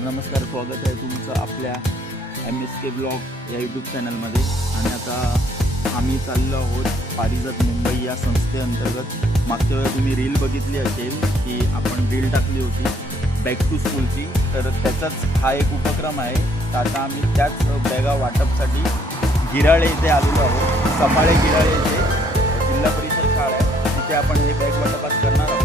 नमस्कार स्वागत आहे तुमचं आपल्या एम एस के ब्लॉग या यूट्यूब चॅनलमध्ये आणि आता आम्ही चाललो आहोत पारिजात मुंबई या संस्थेअंतर्गत. मागच्या वेळा तुम्ही रील बघितली असेल की आपण रील टाकली होती बॅक टू स्कूलची तर त्याचाच हा एक उपक्रम आहे. तर आता आम्ही त्याच बॅगा वाटपसाठी गिराळे इथे आलेलो आहोत. सफाळे गिराळे इथे जिल्हा परिषद शाळा आहे. तिथे आपण हे बॅग वाटपात करणार आहोत.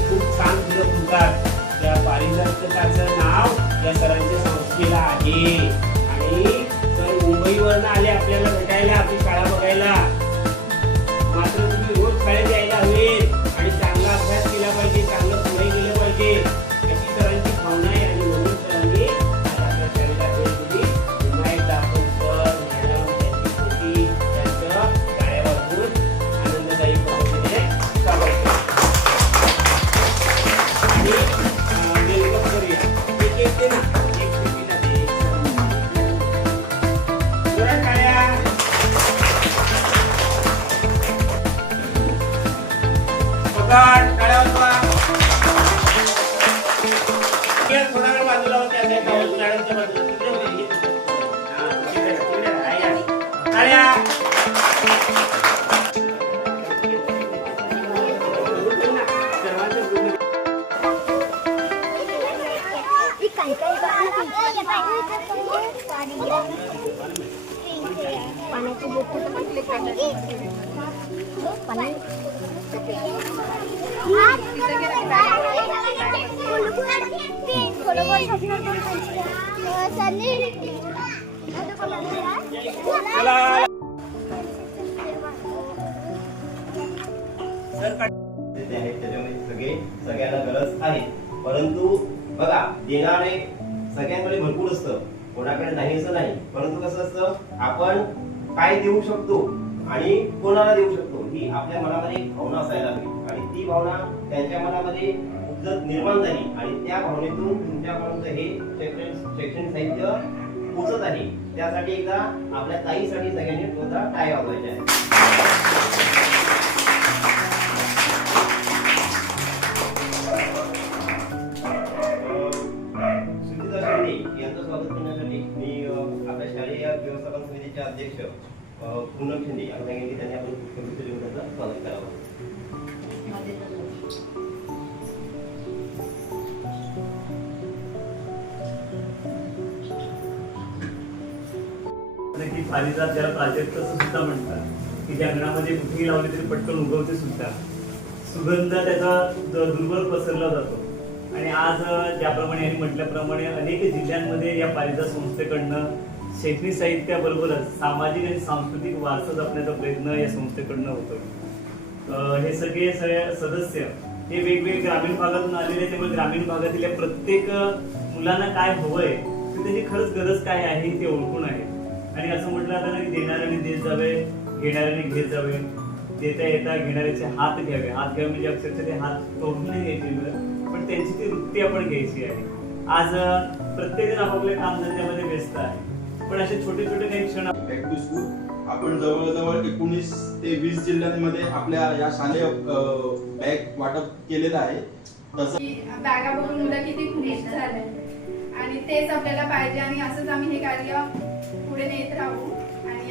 खूप छान फुलं फुलतात त्या पारिजातकाचं नाव या सरांच्या संस्थेला आहे. आणि सर मुंबईवरनं आले आपल्याला भेटायला. पकड टाळ्या वाजवा. ये, थोडा वेळ बाजूला हो, त्या बाजूला. तिकडे हो, टाळ्या. पाण्याची बोटं म्हटले सगळे सगळ्यांना गरज आहे परंतु बघा देणारे सगळ्यांकडे भरपूर असतं. कोणाकडे नाही असं नाही परंतु कसं असतं आपण काय देऊ शकतो आणि कोणाला देऊ शकतो? ही आपल्या मनामध्ये एक भावना असायला हवी आणि ती भावना त्यांच्या मनामध्ये उपजत निर्माण झाली. आणि त्या भावनेतून तुमच्यापर्यंत हे शैक्षणिक साहित्य पोचत आहे. त्यासाठी एकदा आपल्या ताईसाठी सगळ्यांनी स्वतः टाय वाजवायचे आहे. सुचिता शेंडे स्वागत करण्यासाठी मी आपल्या शालेय व्यवस्थापन समितीचे अध्यक्ष पूनम शेंडे यांना सांगितले की त्यांनी आपण पुष्पगुच्छ देऊन त्याचं स्वागत करावं की पारिजात ज्याला प्राजक्ताचं सुद्धा म्हणतात. की ज्या अंगणामध्ये कुठेही लावले तरी पटकन उगवते सुद्धा. सुगंध त्याचा द- दूरवर पसरला जातो. आणि आज ज्याप्रमाणे यांनी म्हटल्याप्रमाणे अनेक जिल्ह्यांमध्ये या पारिजात संस्थेकडनं शैक्षणिक साहित्याबरोबरच सामाजिक आणि सांस्कृतिक वारसा जपण्याचा प्रयत्न या संस्थेकडनं होतो अं, हे सगळे सगळे सदस्य हे वेगवेगळे ग्रामीण भागातून आलेले त्यामुळे ग्रामीण भागातील प्रत्येक मुलांना काय हवंय तर त्याची खरंच गरज काय आहे ते ओळखून आहे आणि असं म्हटलं जातं की देणाऱ्याने देत जावे घेणाऱ्याने घेत जावे. देता येता घेणाऱ्याचे हात घ्यावे. हात घ्यावे म्हणजे अक्षरशः ते हात तोडून नाही घ्यायचे पण त्यांची ती वृत्ती आपण घ्यायची आहे. आज प्रत्येकजण आपापल्या कामधंद्यामध्ये व्यस्त आहे. पण असे छोटे छोटे काही क्षण बॅक टू स्कूल आपण जवळजवळ एकोणीस ते वीस जिल्ह्यांमध्ये आपल्या या शालेय बॅग वाटप केलेलं आहे. तसं बॅगा बघून मुलं किती खुश झाले? आणि तेच आपल्याला पाहिजे आणि असंच आम्ही हे कार्य पुढे नेत राहू. आणि